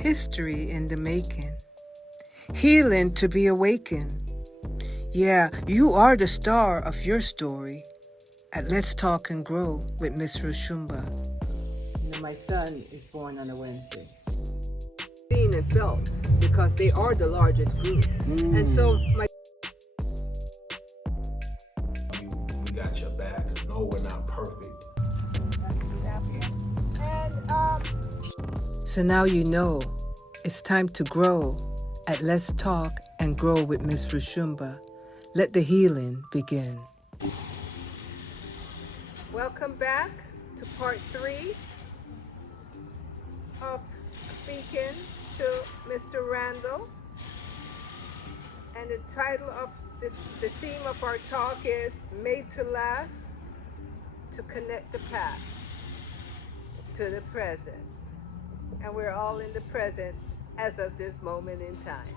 history in the making, healing to be awakened. Yeah, you are the star of your story at Let's Talk and Grow with Miss Roshumba. My son is born on a Wednesday. Seen and felt because they are the largest group. And so we got your back. No, we're not perfect. So now you know it's time to grow at Let's Talk and Grow with Miss Roshumba. Let the healing begin. welcome back to part 3 of speaking to Mr. Randle. And the title of the theme of our talk is Made to Last, to connect the past to the present. And we're all in the present as of this moment in time.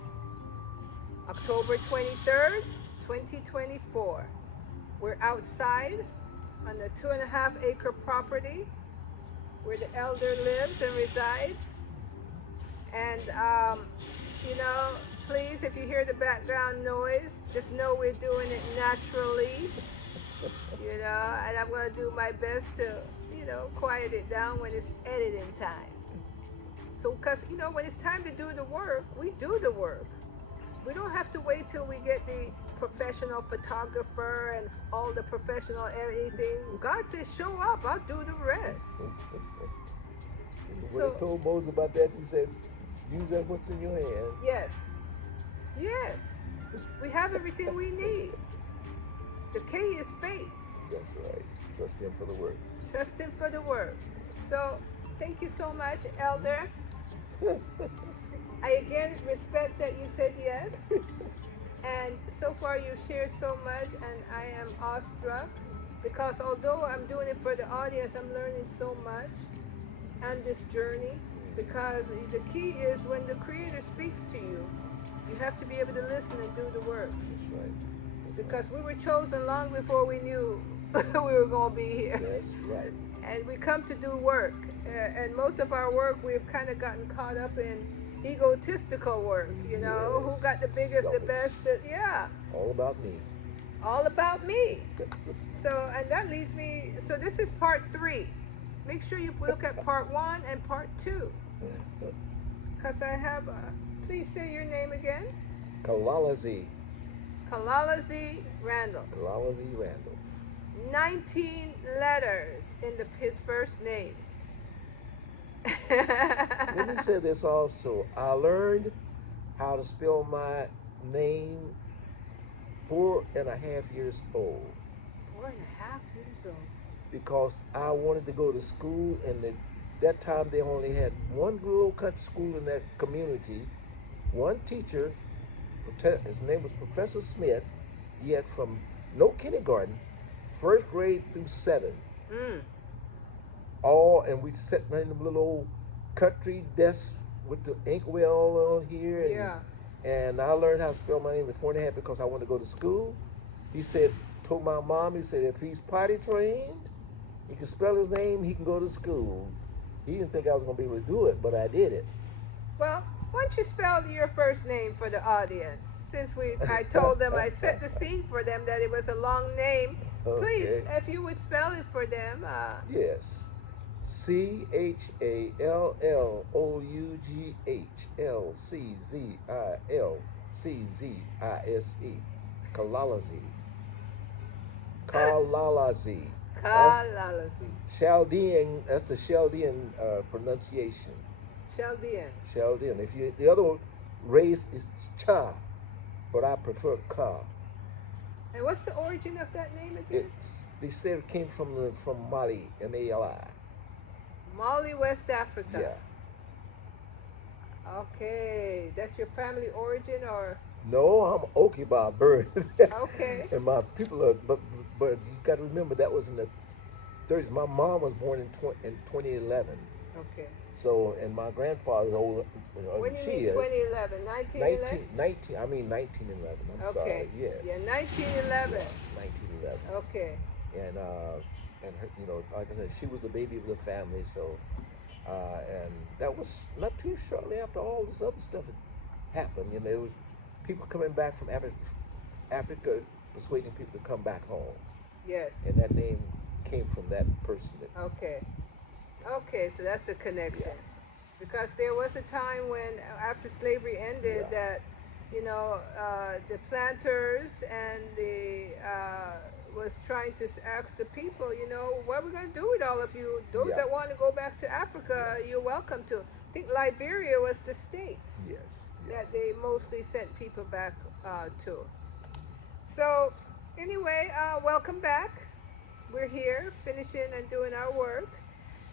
October 23rd, 2024. We're outside on a 2.5-acre property where the elder lives and resides. And, please, if you hear the background noise, just know we're doing it naturally, and I'm going to do my best to, quiet it down when it's editing time. So, because, when it's time to do the work, we do the work. We don't have to wait till we get the professional photographer and all the professional everything. God says, show up, I'll do the rest. When I told Moses about that, he said, use that what's in your hand. Yes. We have everything we need. The key is faith. That's right. Trust him for the work. Trust him for the work. So, thank you so much, Elder. I again respect that you said yes. And so far you've shared so much, and I am awestruck because although I'm doing it for the audience, I'm learning so much on this journey, because the key is when the Creator speaks to you, you have to be able to listen and do the work. That's right. Because we were chosen long before we knew we were going to be here. That's right. And we come to do work. And most of our work, we've kind of gotten caught up in egotistical work, Yes. Who got the biggest, Selfish. the best, All about me. all about me. So, and that leads me, so this is part 3. Make sure you look at part 1 and part 2. Because I have, please say your name again. Kalalazi. Kalalazi Randle. Kalalazi Randle. 19 letters in his first name. Let me say this also. I learned how to spell my name 4.5 years old. 4.5 years old. Because I wanted to go to school, and at that time they only had one rural country school in that community, one teacher. His name was Professor Smith. He had from no kindergarten, first grade through 7. And we sat in the little old country desk with the inkwell on here. And I learned how to spell my name at 4.5 because I wanted to go to school. He told my mom, he said, if he's potty trained, he can spell his name, he can go to school. He didn't think I was going to be able to do it, but I did it. Well, why don't you spell your first name for the audience? Since I told them, I set the scene for them that it was a long name. Okay. Please, if you would spell it for them. Yes. CHALLOUGHLCZILCZISE. Kalalazi. Kalalazi. Kalalazi. Chaldean, that's the Chaldean pronunciation. Chaldean. Chaldean. The other race is Cha, but I prefer Ka. And what's the origin of that name again? They said it came from Mali, Mali. Mali, West Africa. Yeah. Okay, that's your family origin, or? No, I'm Okie by birth. Okay. And my people are, but you got to remember that was in the 30s. My mom was born in 2011. Okay. So, and my grandfather's older. When you she mean is 2011? 1911? I mean 1911. I'm Okay. sorry. Yes. Yeah, 1911. Yeah, 1911. Okay. And her, like I said, she was the baby of the family. So And that was not too shortly after all this other stuff had happened. You know, people coming back from Africa persuading people to come back home. Yes. And that name came from that person. Okay. Okay, so that's the connection. Yeah. Because there was a time when, after slavery ended, that, you know, the planters and the was trying to ask the people, you know, what are we going to do with all of you? Those that want to go back to Africa, you're welcome to. I think Liberia was the state that they mostly sent people back to. So, anyway, welcome back. We're here finishing and doing our work.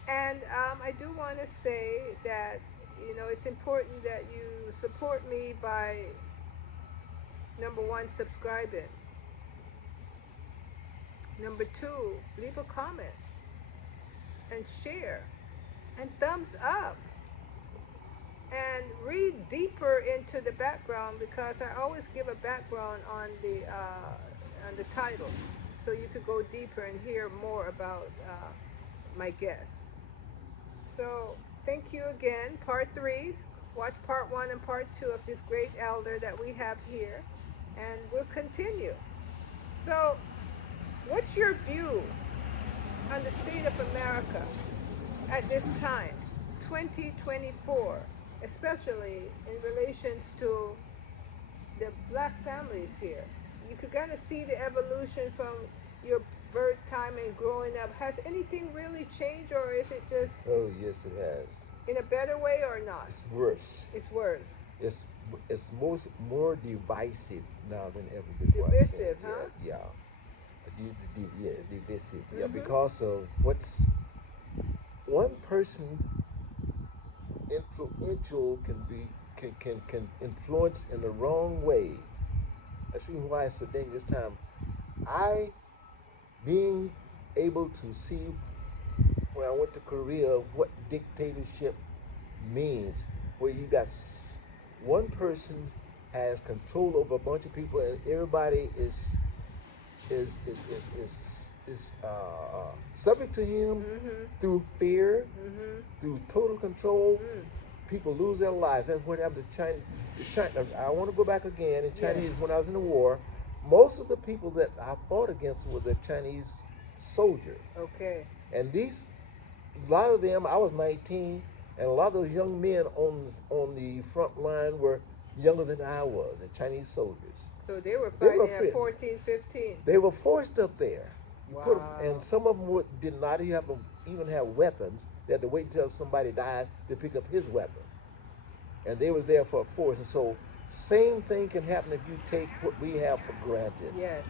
And I do want to say that, you know, it's important that you support me by, number one, subscribing. Number two, leave a comment and share and thumbs up. And read deeper into the background, because I always give a background on the title, so you could go deeper and hear more about my guests. So thank you again. Part 3. Watch part 1 and part 2 of this great elder that we have here, and we'll continue. So, what's your view on the state of America at this time, 2024? Especially in relations to the black families here. You could kind of see the evolution from your birth time and growing up. Has anything really changed, or is it just... Oh, yes, it has. In a better way or not? It's worse. It's worse. It's more divisive now than ever before. Divisive, huh? Yeah. Divisive. Yeah, because of what's one person influential can influence in the wrong way. That's the reason why it's a dangerous time. Being able to see when I went to Korea what dictatorship means, where you got one person has control over a bunch of people and everybody is subject to him through fear, through total control. People lose their lives. That's what happened to China. I want to go back again. In Chinese, when I was in the war, most of the people that I fought against were the Chinese soldiers. Okay. And a lot of them, I was 19, and a lot of those young men on the front line were younger than I was, the Chinese soldiers. So they were fighting at 14, 15. They were forced up there. Wow. And some of them did not even have weapons. They had to wait until somebody died to pick up his weapon. And they were there for a force. And so same thing can happen if you take what we have for granted. Yes.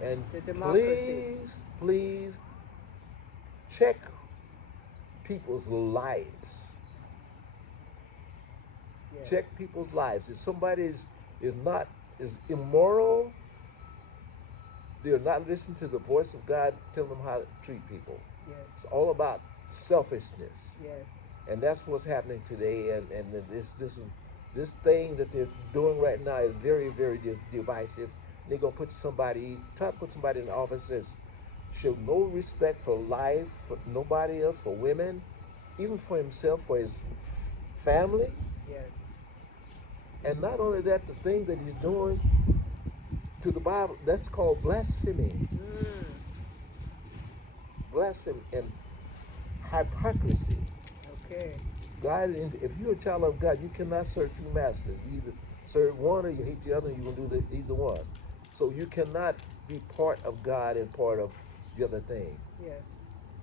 And the democracy. Please check people's lives. Yes. Check people's lives. If somebody is immoral, they're not listening to the voice of God telling them how to treat people. Yes. It's all about selfishness. Yes. And that's what's happening today. And this thing that they're doing right now is very, very divisive. They're gonna try to put somebody in the office that show no respect for life, for nobody else, for women, even for himself, for his family. Yes. And not only that, the thing that he's doing to the Bible, that's called blasphemy. Blasphemy and hypocrisy. Okay. God, if you're a child of God, you cannot serve two masters. You either serve one or you hate the other, and you're going to do either one. So you cannot be part of God and part of the other thing. Yes.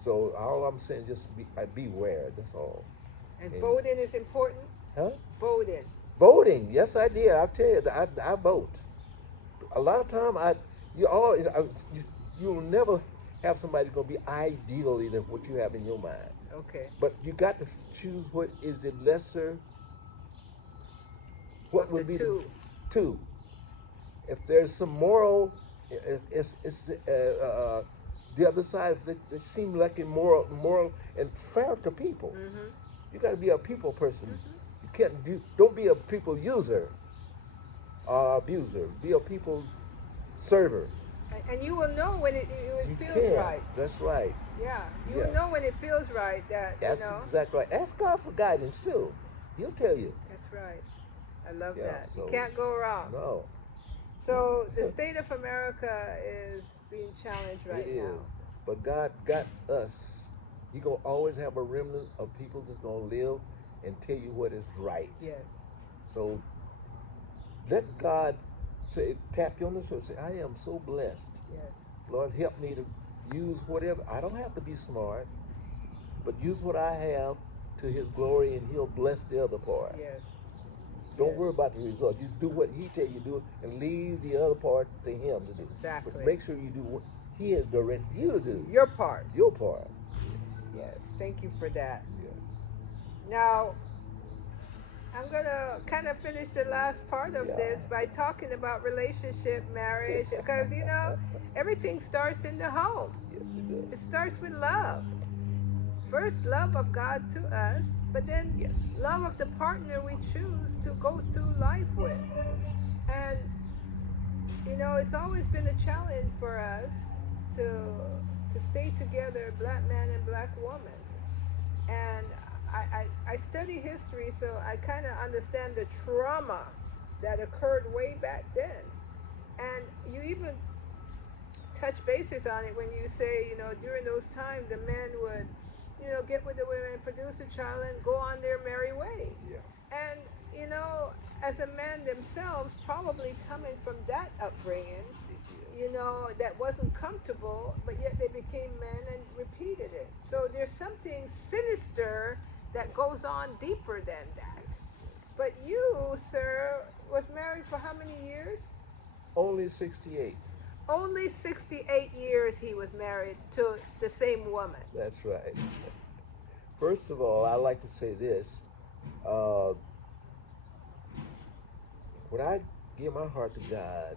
So all I'm saying, just beware, that's all. And voting is important? Huh? Voting, yes I did. I'll tell you, I vote. A lot of time, you'll never have somebody going to be ideally than what you have in your mind. Okay. But you got to choose what is the lesser. What would be the two? If there's some moral, it's the other side. It seems like moral and fair to people. You got to be a people person. You can't don't be a people user or abuser. Be a people server. And you will know when it feels right. That's right. Yeah, you Yes. know when it feels right. That's exactly right. Ask God for guidance too. He'll tell you. That's right. I love Yeah. that. So You can't go wrong. no, So the state of America is being challenged it right is. now. But God got us. He gonna always have a remnant of people that's gonna live and tell you what is right. Yes. So let God say, tap you on the shoulder. Say, I am so blessed. Yes. Lord, help me to use whatever. I don't have to be smart, but use what I have to His glory, and He'll bless the other part. Yes. Don't worry about the result. You do what He tell you to do, and leave the other part to Him to do. Exactly. But make sure you do what He has directed you to do. Your part. Your part. Yes. Thank you for that. Yes. Now, I'm going to kind of finish the last part of this by talking about relationship, marriage, because, everything starts in the home. Yes, it does. It starts with love. First, love of God to us, but then love of the partner we choose to go through life with. And, it's always been a challenge for us to stay together, black man and black woman. And I study history, so I kind of understand the trauma that occurred way back then. And you even touch bases on it when you say, during those times, the men would, get with the women, produce a child, and go on their merry way. Yeah. And, as a man themselves, probably coming from that upbringing, that wasn't comfortable, but yet they became men and repeated it. So there's something sinister that goes on deeper than that. But you, sir, was married for how many years? Only 68. Only 68 years he was married to the same woman. That's right. First of all, I like to say this. When I give my heart to God,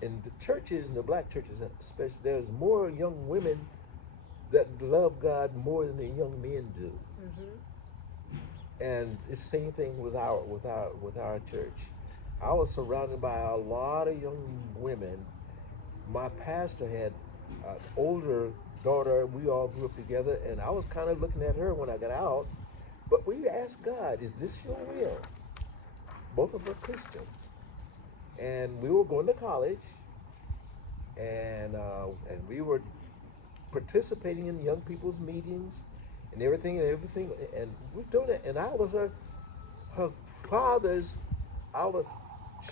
in the churches, in the black churches especially, there's more young women that love God more than the young men do. Mm-hmm. And it's the same thing with our church. I was surrounded by a lot of young women. My pastor had an older daughter. We all grew up together, and I was kind of looking at her when I got out. But we asked God, is this your will? Both of us Christians. And we were going to college, and we were participating in young people's meetings and everything, and we're doing it. And I was her father's, I was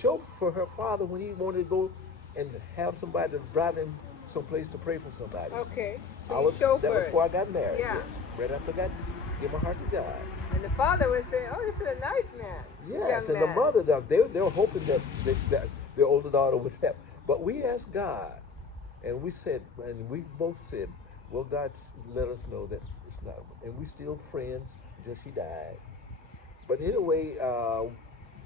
chauffeur for her father when he wanted to go and have somebody to drive him someplace to pray for somebody. Okay. So that was before I got married. Yeah. Yes. Right after I got give my heart to God. And the father was saying, "Oh, this is a nice man." Yes, and the mother, they were hoping that their older daughter would have. But we asked God, and we both said, well, God let us know that it's not. And we still friends until she died. But anyway,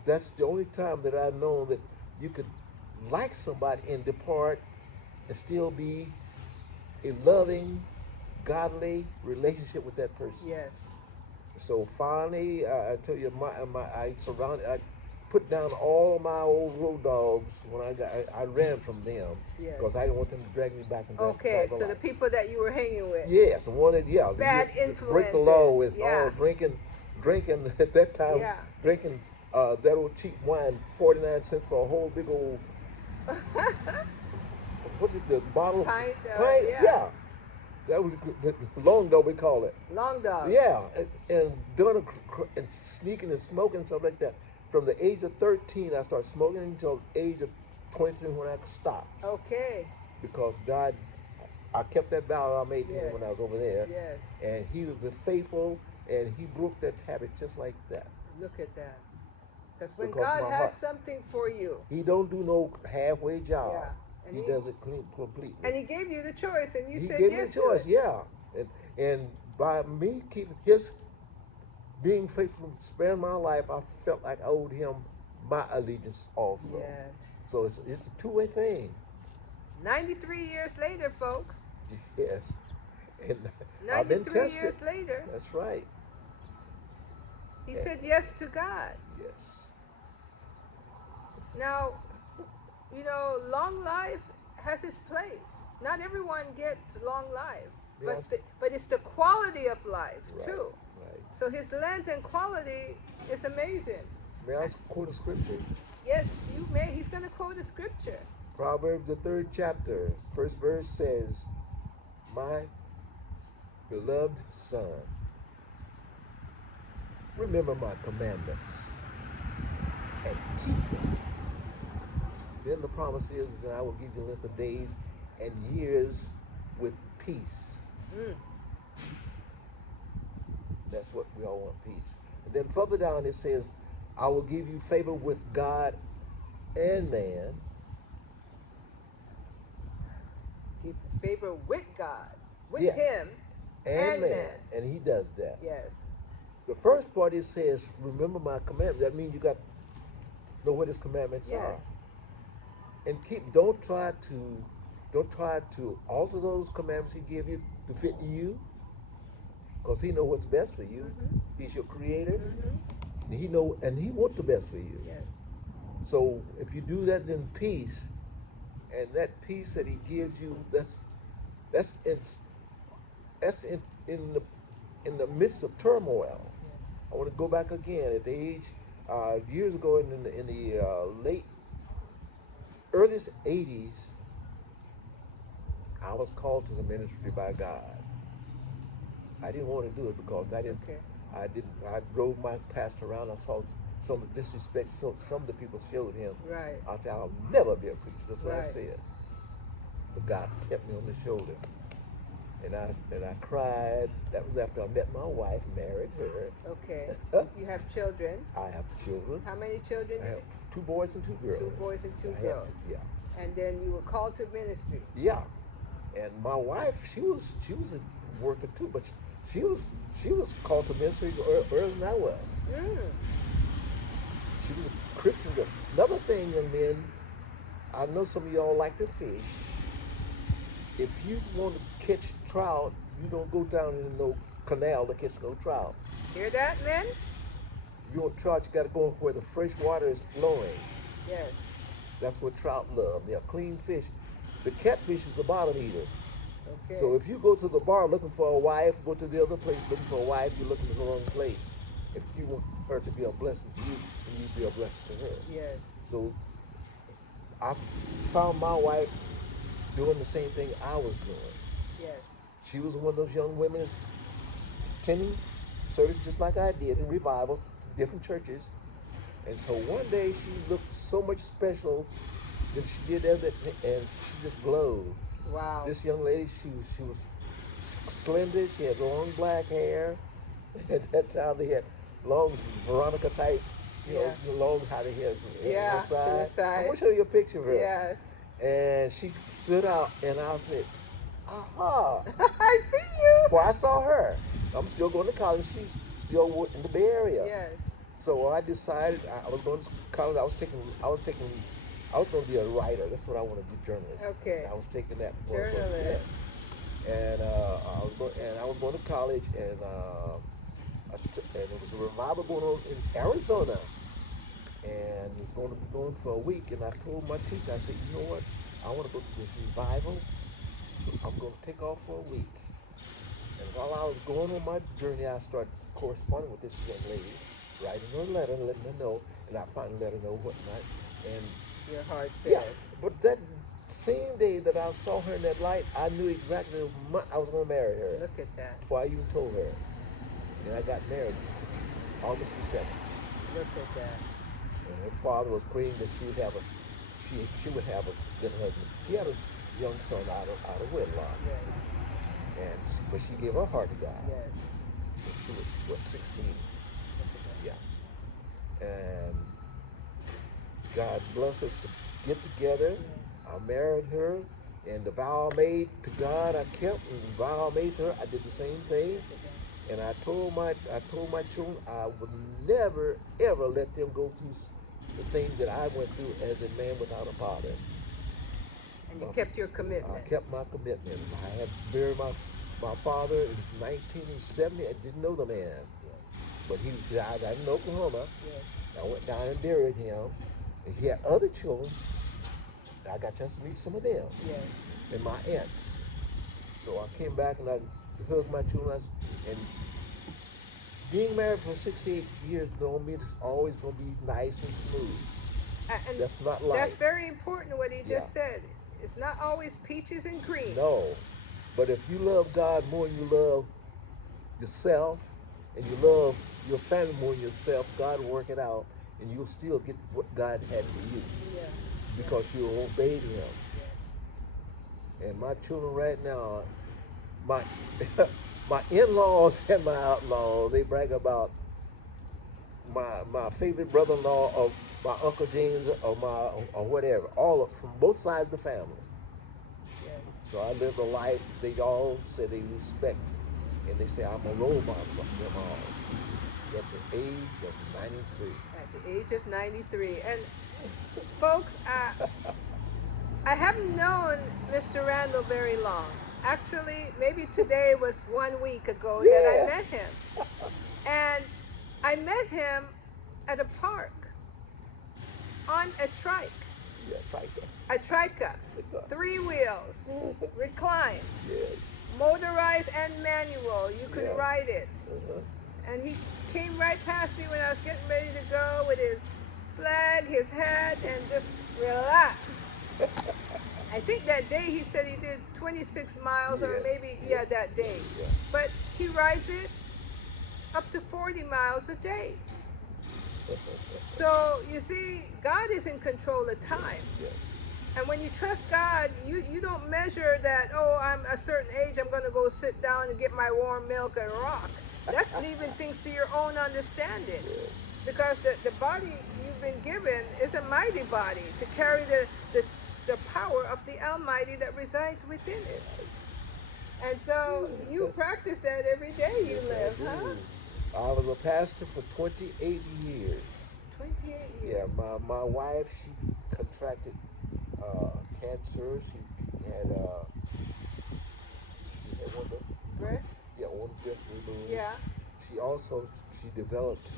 that's the only time that I've known that you could like somebody and depart and still be a loving, godly relationship with that person. Yes. So finally, I tell you, I put down all my old road dogs when I ran from them because I didn't want them to drag me back and Okay, so the people that you were hanging with. Yes, the one that bad influences. Break the law with drinking at that time. Yeah. Drinking that old cheap wine, 49 cents for a whole big old. What's it? The bottle. Pint. Yeah. That was the long dog, we call it. Long dog. Yeah, and doing and sneaking and smoking and stuff like that. From the age of 13, I started smoking until the age of 23 when I stopped. Okay. Because God, I kept that vow I made to Him when I was over there. Yes. And He was faithful, and He broke that habit just like that. Look at that. Because when God has something for you, He don't do no halfway job. Yeah. He does it completely. And He gave you the choice, and you said yes. He gave me the choice, yeah. And by me keeping His being faithful, sparing my life, I felt like I owed Him my allegiance also. Yes. So it's a two-way thing. 93 years later, folks. Yes. And I've been tested. 93 years later. That's right. He said yes to God. Yes. Now, long life has its place. Not everyone gets long life. But it's the quality of life too. Right. So his length and quality is amazing. May I quote a scripture? Yes, you may. He's going to quote a scripture. Proverbs, the 3rd chapter, first verse says, "My beloved son, remember my commandments and keep them. Then the promise is that I will give you length of days and years with peace." That's what we all want, peace. And then further down it says, "I will give you favor with God and man." Keep favor with God, with Yes. him and man. And he does that. Yes. The first part it says, "Remember my commandments." That means you got to know what his commandments Yes. are. And don't try to alter those commandments he give you to fit you, because he knows what's best for you. He's your creator. And he wants the best for you. Yes. So if you do that, then peace, and that peace that he gives you, that's in the midst of turmoil. I want to go back again at the age years ago in the late earliest 80s. I was called to the ministry by God. I didn't want to do it because I drove my pastor around. I saw some of the disrespect some of the people showed him. Right. I said, "I'll never be a preacher." That's what I Right. said. But God tapped me on the shoulder, and I cried. That was after I met my wife, married her. Okay. You have children. I have children. How many children? I have 2 boys and 2 girls. 2 boys and 2 I girls. Yeah. And then you were called to ministry. Yeah. And my wife, she was a worker too, but she was called to ministry earlier than I was. She was a Christian girl. Another thing, young men, I know some of y'all like to fish. If you want to catch trout, you don't go down in no canal to catch no trout. Hear that, men? If you want trout, you got to go where the fresh water is flowing. Yes. That's what trout love. They're clean fish. The catfish is the bottom eater. Okay. So if you go to the bar looking for a wife, go to the other place looking for a wife, you're looking in the wrong place. If you want her to be a blessing to you, then you be a blessing to her. Yes. So I found my wife doing the same thing I was doing. Yes. She was one of those young women attending service just like I did in revival, different churches. And so one day she looked so much special that she did everything, and she just glowed. Wow. This young lady, she was slender. She had long black hair. At that time, they had long Veronica type, long how they had Yeah, to the side. I'm gonna show you a picture of her. Yes. And she stood out, and I said, "Aha!" I see you. Before I saw her, I'm still going to college. She's still in the Bay Area. Yes. So I decided I was going to college. I was going to be a writer. That's what I want to be, journalist. Okay. And I was taking that. Journalist. And I was going to college, and it was a revival going on in Arizona, and it was going to be going for a week. And I told my teacher, I said, "You know what? I want to go to this revival, so I'm going to take off for a week." And while I was going on my journey, I started corresponding with this young lady, writing her a letter, letting her know, and I finally let her know what night. And your heart says. yeah, but that same day that I saw her in that light, I knew exactly I was going to marry her. Look at that. Before I even told her. And I got married August the 7th. Look at that. And her father was praying that she would have a good husband. She had a young son out of wedlock. Yes. But she gave her heart to God. Yes. So she was 16. Yeah. And God blessed us to get together. I married her, and the vow I made to God I kept, and the vow I made to her, I did the same thing. And I told my children I would never ever let them go through the things that I went through as a man without a father. And you kept your commitment. I kept my commitment. I had buried my father in 1970. I didn't know the man, but he died out in Oklahoma. Yes. I went down and buried him. And he had other children. I got a chance to meet some of them. Yes. And my aunts. So I came back and I hugged my children. And being married for 68 years don't mean it's always going to be nice and smooth. And that's not life. That's very important what he just said. It's not always peaches and cream. No. But if you love God more than you love yourself, and you love your family more than yourself, God will work it out, and you'll still get what God had for you. Yeah. Because you obeyed Him. Yeah. And my children right now, my my in-laws and my outlaws, they brag about my favorite brother-in-law or my Uncle James or whatever, all from both sides of the family. Yeah. So I lived a life they all said they respect, and they say I'm a role model for them all. At the age of 93. At the age of 93. And folks, I haven't known Mr. Randle very long. Actually, maybe today was 1 week ago that I met him. And I met him at a park on a trike. Yeah, trike. A trike. 3 wheels, recline, yes. Motorized and manual. You could ride it. Uh-huh. And he came right past me when I was getting ready to go with his flag, his hat, and just relax. I think that day he said he did 26 miles or maybe, that day. Yeah. But he rides it up to 40 miles a day. So, you see, God is in control of time. Yes. And when you trust God, you don't measure that, oh, I'm a certain age, I'm going to go sit down and get my warm milk and rock. That's leaving things to your own understanding. Yes. Because the body you've been given is a mighty body to carry the power of the Almighty that resides within it. And so you practice that every day you live, huh? I was a pastor for 28 years. 28 years. Yeah, my wife, she contracted cancer. She had one of the breast. Yeah, one breast removed. Yeah. She developed.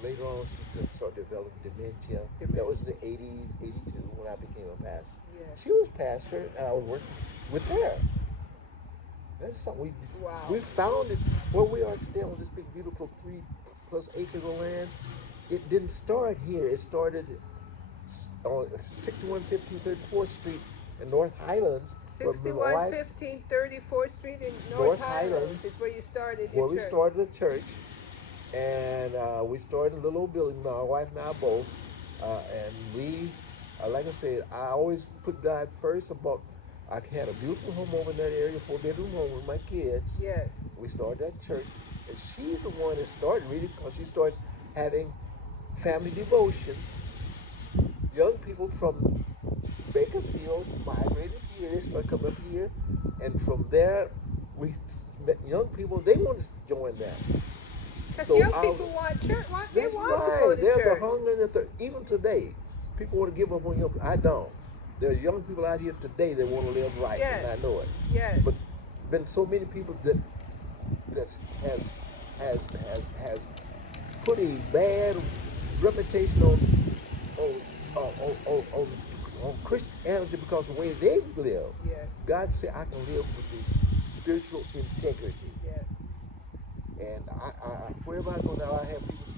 Later on, she just started developing dementia. That was in the 80s, 82 when I became a pastor. Yeah. She was pastor, and I was working with her. That's something we found it where we are today on this big, beautiful 3+ acres of land. It didn't start here. It started on 6115 34th Street in North Highlands. 6115 34th Street in North Highlands is where you started your church. Where we started a church. And we started a little old building, my wife and I both. And we, like I said, I always put God first. I had a beautiful home over in that area, 4-bedroom home with my kids. Yes. We started that church. And she's the one that started really, because she started having family devotion. Young people from Bakersfield migrated here. They started coming up here. And from there, we met young people. They wanted to join that. Because young people want church. They want to go to There's church. A hunger and a thirst. Even today, people want to give up on young people. I don't. There's young people out here today that want to live right, and I know it. Yes. But been so many people that has put a bad reputation on Christianity because of the way they've lived. Yes. God said, I can live with the spiritual integrity. Yes. And wherever I go now, I have people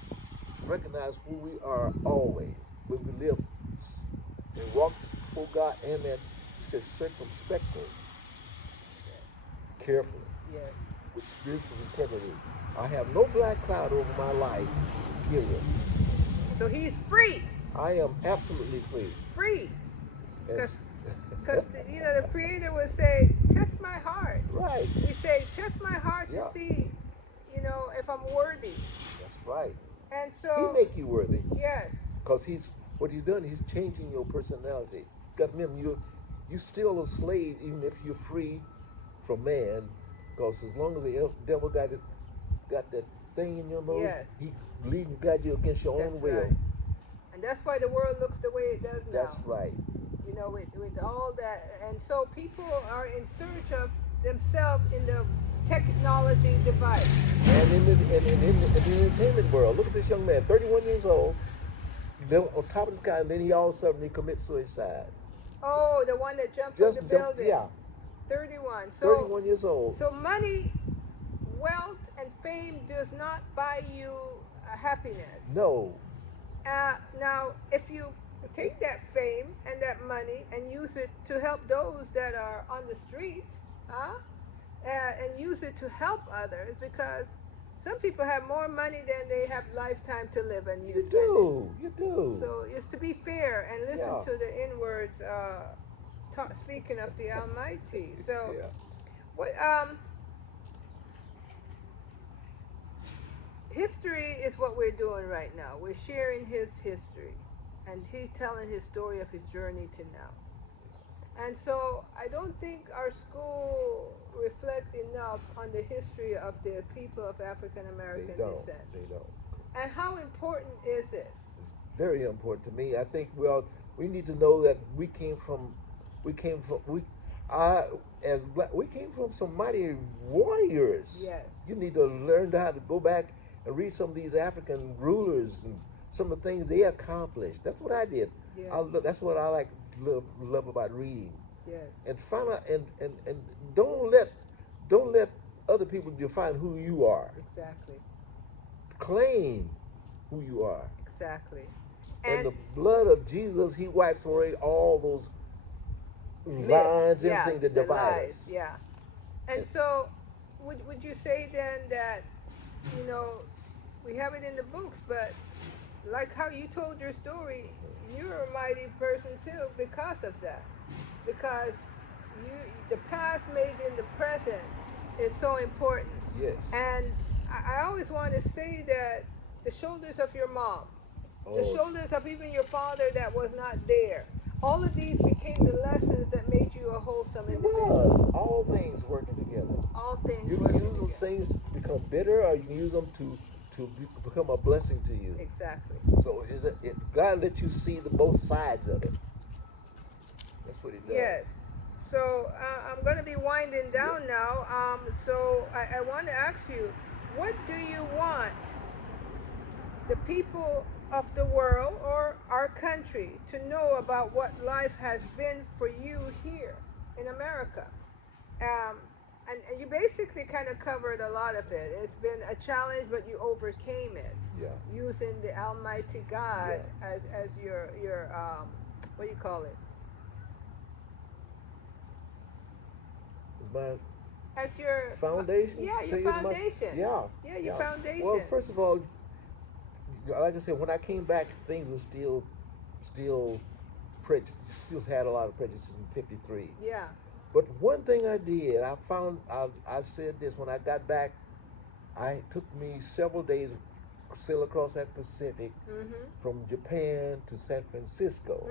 recognize who we are always. When we live and walk before God, and that He says circumspectly, carefully, with spiritual integrity. I have no black cloud over my life, period. So He's free. I am absolutely free. Free. Because the Creator would say, test my heart. Right. He say, test my heart to see, if I'm worthy. That's right. And so He make you worthy. Yes. Because what He's done, He's changing your personality. Because remember, you're still a slave even if you're free from man. Because as long as the devil got that thing in your nose, he leading God you against your own will. Right. And that's why the world looks the way it does now. That's right. With all that, and so people are in search of themselves in the technology device. And in the entertainment world, look at this young man, 31 years old, on top of the sky, and then he all of a sudden commits suicide. Oh, the one that jumped from the building. Yeah. 31. 31 years old. So money, wealth, and fame does not buy you happiness. No. Now, if you take that fame and that money and use it to help those that are on the street, and use it to help others, because some people have more money than they have lifetime to live, and you do. You do. So it's to be fair and listen to the inwards speaking of the Almighty. So, what history is what we're doing right now. We're sharing his history, and he's telling his story of his journey to now. And so I don't think our school reflect enough on the history of the people of African American descent. They don't. And how important is it? It's very important to me. I think we need to know that we came from some mighty warriors. Yes. You need to learn how to go back and read some of these African rulers and some of the things they accomplished. That's what I did. Yes. That's what I like love about reading. Yes. And find out and don't let other people define who you are. Exactly. Claim who you are. Exactly. And the blood of Jesus, he wipes away all those lines, everything that divide us. Yeah. And so would you say then that, we have it in the books, but like how you told your story, you're a mighty person too because of that. Because the past made in the present is so important. Yes. And I always want to say that the shoulders of your mom, the shoulders of even your father that was not there, all of these became the lessons that made you a wholesome individual. All things working together. All things. You can use those things to become bitter, or you can use them to become a blessing to you. Exactly. So God let you see both sides of it. That's what he does. Yes. So I'm going to be winding down now. So I want to ask you, what do you want the people of the world or our country to know about what life has been for you here in America? And you basically kind of covered a lot of it. It's been a challenge, but you overcame it. Yeah. Using the Almighty God as your what do you call it? As your foundation. Yeah, your foundation. Your foundation. Well, first of all, like I said, when I came back, things were still had a lot of prejudice in '53. Yeah. But one thing I did, I said this when I got back. It took me several days to sail across that Pacific from Japan to San Francisco.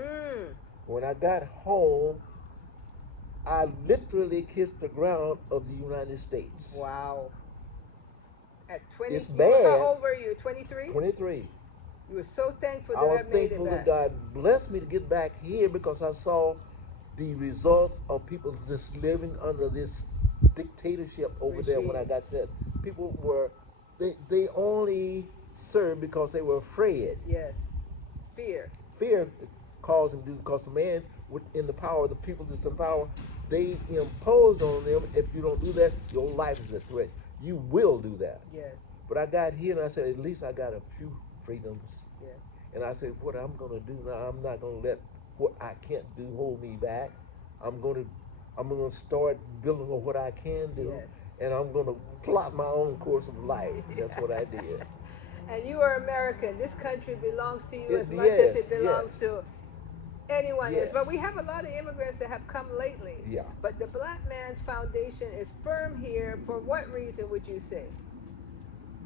When I got home, I literally kissed the ground of the United States. Wow. At 20, it's bad. How old were you? 23? 23. You were so thankful that I was thankful that God blessed me to get back here because I saw the results of people just living under this dictatorship over there. When I got that, people they only served because they were afraid. Yes. Fear caused them to do, because the man in the power, the people that's in power, they imposed on them, if you don't do that, your life is a threat. You will do that. Yes. But I got here and I said, at least I got a few freedoms. Yes. And I said, what I'm going to do now, I'm not going to let what I can't do hold me back. I'm going to start building on what I can do. Yes. And I'm going to plot my own course of life. That's what I did. And you are American. This country belongs to you as much as it belongs to anyone else. But we have a lot of immigrants that have come lately. Yeah. But the Black Man's Foundation is firm here. For what reason would you say?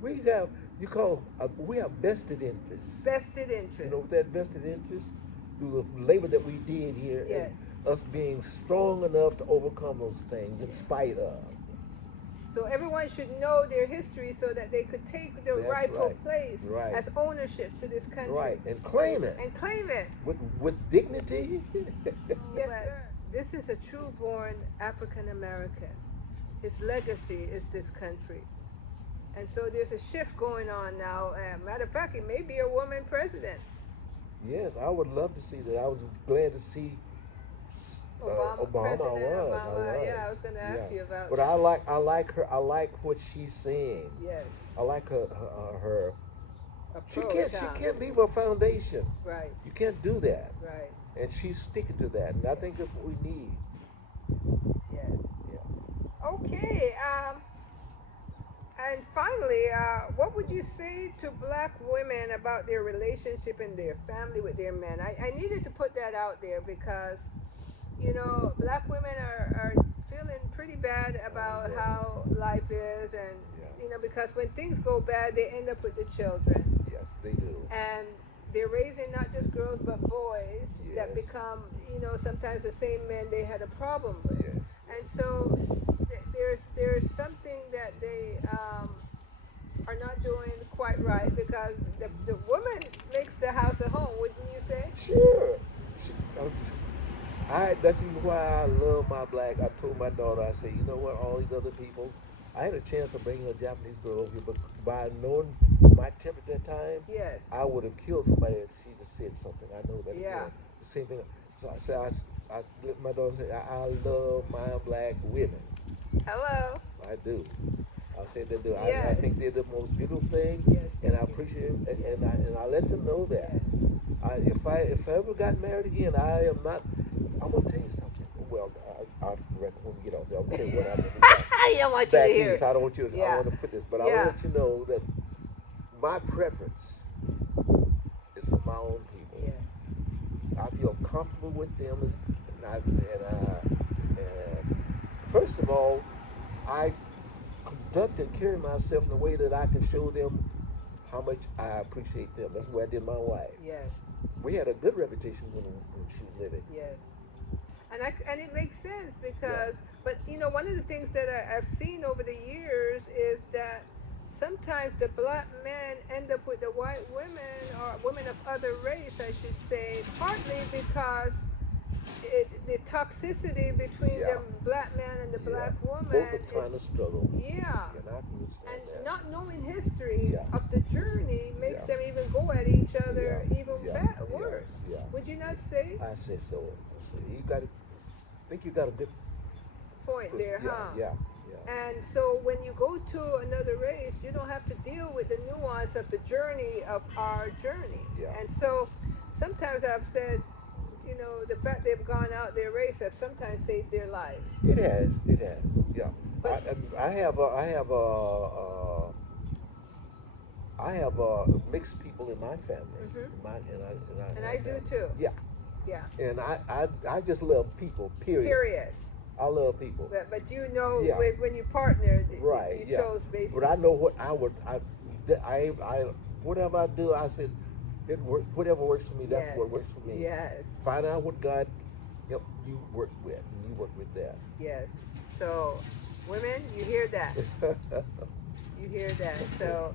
We have vested interests. Vested interests. You know what that vested interest? Through the labor that we did here. Yes. And us being strong enough to overcome those things in spite of. So everyone should know their history so that they could take their rightful place as ownership to this country. Right, and claim it. With dignity. Yes, sir. This is a true-born African American. His legacy is this country. And so there's a shift going on now. Matter of fact, it may be a woman president. Yes, I would love to see that. I was glad to see Obama was. I was. Yeah, I was going to ask you about but that. I like her. I like what she's saying. Yes. I like her Approach, she can't leave her foundation. Right. You can't do that. Right. And she's sticking to that, and I think that's what we need. Yes. Yeah. Okay. And finally, what would you say to black women about their relationship and their family with their men? I needed to put that out there because, black women are feeling pretty bad about how life is, and because when things go bad, they end up with the children. Yes, they do. And they're raising not just girls but boys that become, sometimes the same men they had a problem with. Yes. And so there's something that they are not doing quite right because the woman makes the house a home, wouldn't you say? Sure. That's why I love my black. I told my daughter, I said, you know what, all these other people, I had a chance to bring a Japanese girl over here, but by knowing my temper at that time, yes, I would have killed somebody if she just said something. I know that. Yeah. The same thing. So I said, I let my daughter say, I love my black women. Hello. I do. I said they do. Yes. I think they're the most beautiful thing, yes, and I appreciate it, and I let them know that. Yes. If I ever got married again, I am not. I'm gonna tell you something. Well, I reckon when we get off there, I'll tell you what happened. I don't want you to hear. I don't want you to. I want to put this, but I want to let you know that my preference is for my own people. Yeah. I feel comfortable with them, and first of all, I conduct and carry myself in a way that I can show them how much I appreciate them. That's what I did my wife. Yes. We had a good reputation when she was living. Yes. And it makes sense because, but one of the things that I've seen over the years is that sometimes the black men end up with the white women or women of other race, I should say, partly because the toxicity between the black man and the black woman. Both are trying to struggle. Yeah. And that. Not knowing history of the journey makes them even go at each other even worse. Yeah. Would you not say? I say so. I think you got a good point there, huh? Yeah. And so when you go to another race, you don't have to deal with the nuance of the journey of our journey. Yeah. And so sometimes I've said, the fact they've gone out their race have sometimes saved their lives. It has. Yeah. But I have mixed people in my family. Mm-hmm. And I do too. Yeah. Yeah. And I just love people. Period. I love people. But when you partnered, right? You chose basically. But I know what whatever I do, I said, whatever works for me. That's what works for me. Yes. Find out what God helped you work with, and you work with that. Yes. So, women, you hear that? You hear that? So,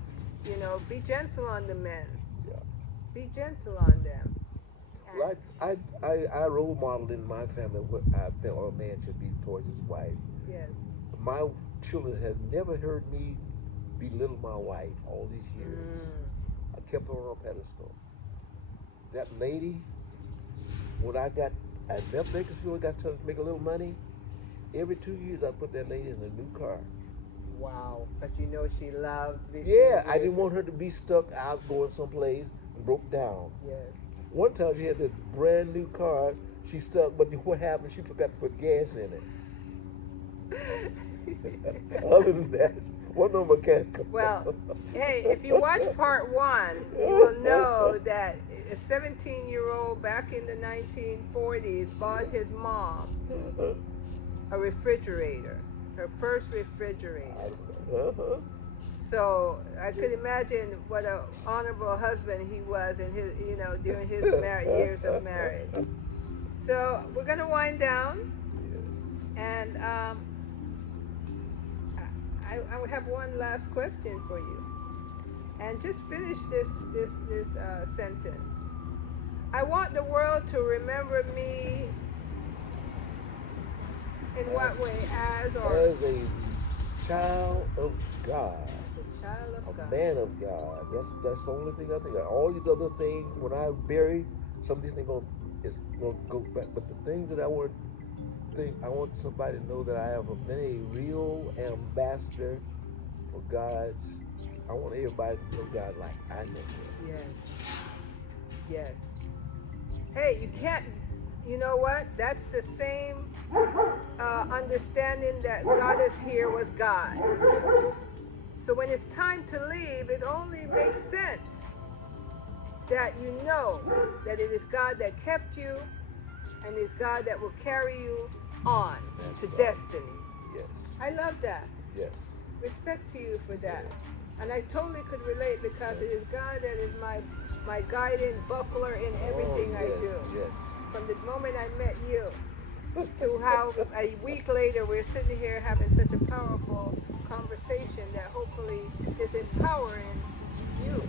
be gentle on the men. Yeah. Be gentle on them. Well, I role modeled in my family what I think a man should be towards his wife. Yes. My children have never heard me belittle my wife all these years. I kept her on a pedestal. That lady, when I left Bakersfield, got to make a little money. Every 2 years, I put that lady in a new car. Wow. But she loved it. Yeah, I didn't want her to be stuck out going someplace and broke down. Yes. One time she had this brand new car. She stuck, but what happened? She forgot to put gas in it. Other than that, one no mechanical. Well, hey, if you watch part 1, you will know that a 17-year-old back in the 1940s bought his mom a refrigerator, her first refrigerator. So I could imagine what an honorable husband he was in his, during his years of marriage. So we're gonna wind down, and I have one last question for you, and just finish this sentence. I want the world to remember me. In what way? As a child of God. Child of God. A man of God. That's the only thing I think of. All these other things, when I bury, some of these things is gonna go back. But the things that I want I want somebody to know that I have been a real ambassador for God's. I want everybody to know God like I know Him. Yes. Yes. Hey, you can't, you know what? That's the same understanding that God is here was God. So when it's time to leave, it only makes sense that you know that it is God that kept you and it's God that will carry you on to destiny. Yes. I love that. Yes. Respect to you for that. And I totally could relate because it is God that is my guiding buckler in everything I do. Yes. From the moment I met you to how a week later we're sitting here having such a powerful conversation that hopefully is empowering you.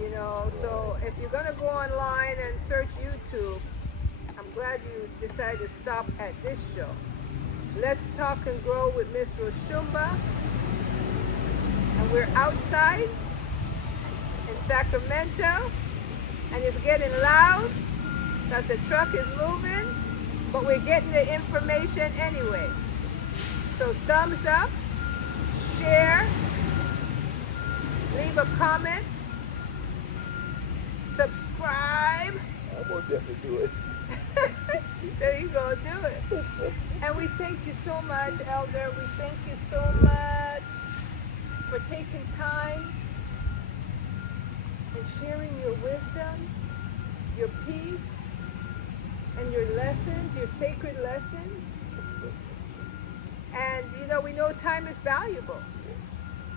You know, so if you're going to go online and search YouTube, I'm glad you decided to stop at this show. Let's Talk and Grow with Miss Roshumba. And we're outside in Sacramento, and it's getting loud because the truck is moving, but we're getting the information anyway. So thumbs up, share, leave a comment, subscribe. I'm going to definitely do it. There you go, do it. And we thank you so much, Elder. We thank you so much for taking time and sharing your wisdom, your peace, and your lessons, your sacred lessons. And you know, we know time is valuable.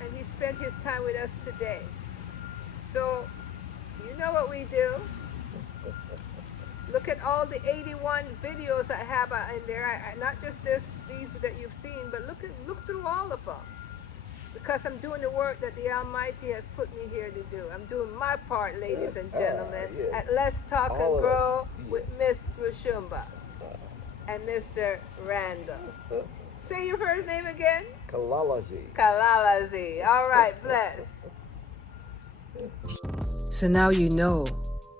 And he spent his time with us today. So, you know what we do. Look at all the 81 videos I have in there. Not just these that you've seen, but look through all of them. Because I'm doing the work that the Almighty has put me here to do. I'm doing my part, ladies and gentlemen, at Let's Talk and Grow with Miss Roshumba and Mr. Randle. Say your first name again. Kalalazi. Kalalazi. All right, bless. So now you know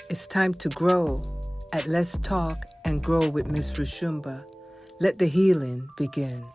it's time to grow at Let's Talk and Grow with Miss Roshumba. Let the healing begin.